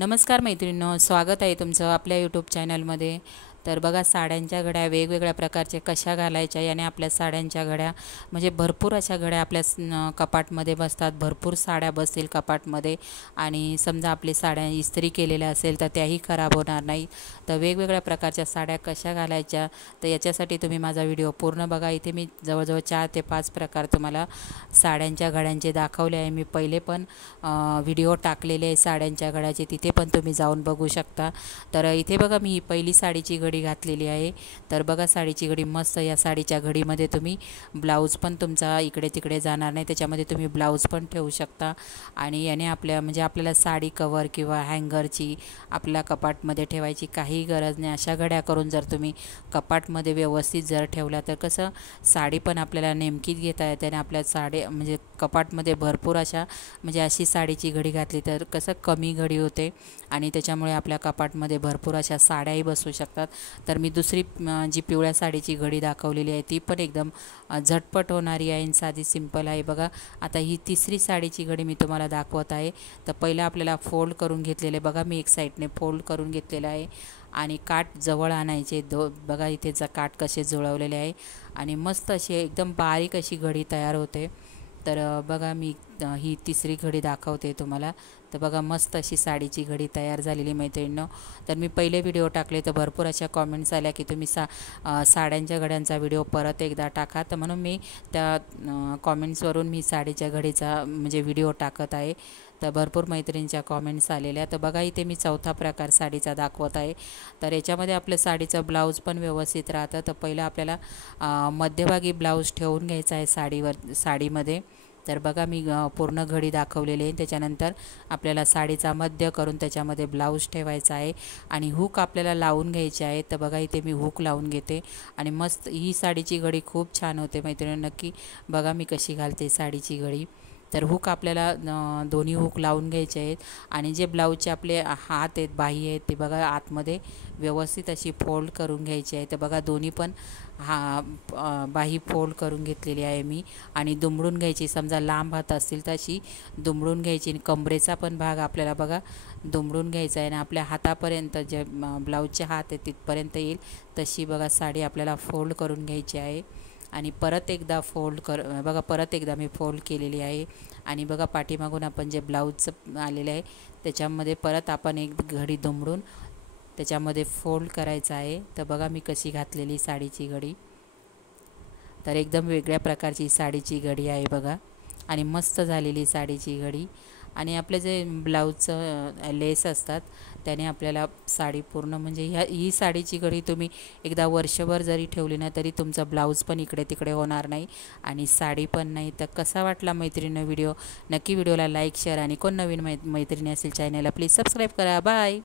नमस्कार मैत्रिणींनो, स्वागत आहे तुमचं आपल्या यूट्यूब चॅनलमध्ये। तर बघा, साड्यांच्या घड्या वेगवेगळ्या प्रकारचे कशा घालायच्या याने आपल्या साड्यांच्या घड्या म्हणजे भरपूर अशा घड्या आपल्या कपाटमध्ये बसतात। भरपूर साड्या बसतील कपाटमध्ये आणि समजा आपली साड्या इस्त्री केलेल्या असेल तर त्याही खराब होणार नाही। तर वेगवेगळ्या प्रकारच्या साड्या कशा घालायच्या तर याच्यासाठी तुम्ही माझा व्हिडिओ पूर्ण बघा। इथे मी जवळजवळ 4 ते 5 प्रकार तुम्हाला साड्यांच्या घड्यांचे दाखवले आहे। मी पहिले पण व्हिडिओ टाकलेले आहे साड्यांच्या घड्याचे, तिथे पण तुम्ही जाऊन बघू शकता। तर इथे बघा, मी पहिली साडीची घडी घातलेली आहे। तर बघा, साडीची घडी मस्त, या साडीच्या घडीमध्ये तुम्ही ब्लाऊज पण तुमचा इकडे तिकडे जाणार नाही, त्याच्यामध्ये तुम्ही ब्लाऊज पण ठेवू शकता। आणि याने आपल्याला साडी कवर किंवा हँगरची आपल्या कपाटमध्ये ठेवायची काही गरज नाही। अशा घड्या करून जर तुम्ही कपाटमध्ये व्यवस्थित जर ठेवल्या तर कसं साडी पण आपल्याला नेमकीच घेता येते आणि आपल्या साडी म्हणजे कपाटमध्ये भरपूर अशी साडीची घडी घातली तर कसं कमी घडी होते आणि त्याच्यामुळे आपल्या कपाटमध्ये भरपूर अशा साड्याही बसू शकतात। तर मी दुसरी जी पिवळ्या साडीची घडी दाखवलेली आहे ती पण एकदम झटपट होणारी आहे आणि साधी सिंपल आहे। बघा, आता ही तिसरी साडीची घडी मी तुम्हाला दाखवत आहे। तर पहिला आपल्याला फोल्ड करून घेतलेले, बघा मी एक साईडने फोल्ड करून घेतलेला आहे आणि काठ जवळ आणायचे। बघा इथे काठ कसे जुळवलेले आहे आणि मस्त अशी एकदम बारीक अशी घडी तयार होते। तर बघा, मी ही तिसरी घडी दाखवते तुम्हाला। तर बघा, मस्त अशी साडीची घडी तयार झालेली मैत्रिणींनो। तर मी पहिले व्हिडिओ टाकले तर भरपूर अशा कॉमेंट्स आल्या की तुम्ही साड्यांच्या घड्यांचा व्हिडिओ परत एकदा टाका, तर म्हणून मी त्या कॉमेंट्सवरून मी साडीच्या घडीचा म्हणजे व्हिडिओ टाकत आहे। तर भरपूर मैत्रिणींच्या कॉमेंट्स आलेल्या। तर बघा, इथे मी चौथा प्रकार साडीचा दाखवत आहे। तर याच्यामध्ये आपलं साडीचं ब्लाऊज पण व्यवस्थित राहतं। तर पहिलं आपल्याला मध्यभागी ब्लाऊज ठेवून घ्यायचा आहे साडीमध्ये। तर बघा, मी पूर्ण घडी दाखवलेली आहे। त्याच्यानंतर आपल्याला साडीचा मध्य करून त्याच्यामध्ये ब्लाऊज ठेवायचा आहे आणि हुक आपल्याला लावून घ्यायचे आहे। तर बघा, इथे मी हुक लावून घेते आणि मस्त ही साडीची घडी खूप छान होते मैत्रिणी। नक्की बघा मी कशी घालते साडीची घडी। तर हुक आपल्याला दोन्ही हुक लावून घ्यायचे आहेत आणि जे ब्लाऊजचे आपले हात आहेत, बाही आहेत, ते बघा आतमध्ये व्यवस्थित अशी फोल्ड करून घ्यायची आहे। तर बघा, दोन्ही पण बाही फोल्ड करून घेतलेली आहे मी आणि दुमडून घ्यायची। समजा लांब हात असतील तर अशी दुमडून घ्यायची आणि कमरेचा पण भाग आपल्याला बघा दुमडून घ्यायचा आहे आणि आपल्या हातापर्यंत जे ब्लाऊजचे हात आहेत तिथपर्यंत येईल तशी बघा साडी आपल्याला फोल्ड करून घ्यायची आहे। आणि परत एकदा परत एकदा मी फोल्ड केलेली आहे आणि बघा पाठीमागून आपण जे ब्लाऊजचं आलेलं आहे त्याच्यामध्ये परत आपण एक घडी दुमडून त्याच्यामध्ये फोल्ड करायचं आहे। तर बघा मी कशी घातलेली साडीची घडी। तर एकदम वेगळ्या प्रकारची साडीची घडी आहे बघा आणि मस्त झालेली साडीची घडी। आणि आपले जे ब्लाऊजचं लेस असतात त्याने आपल्याला साडी पूर्ण म्हणजे ही साडीची घडी तुम्ही एकदा वर्षभर जरी ठेवली ना तरी तुमचा ब्लाऊज पण इकडे तिकडे होणार नाही आणि साडी पण नाही। तर कसा वाटला मैत्रिणी व्हिडिओ? नक्की व्हिडिओला लाईक शेअर आणि कोण नवीन मैत्रिणी असेल चॅनलला प्लीज सबस्क्राईब करा। बाय।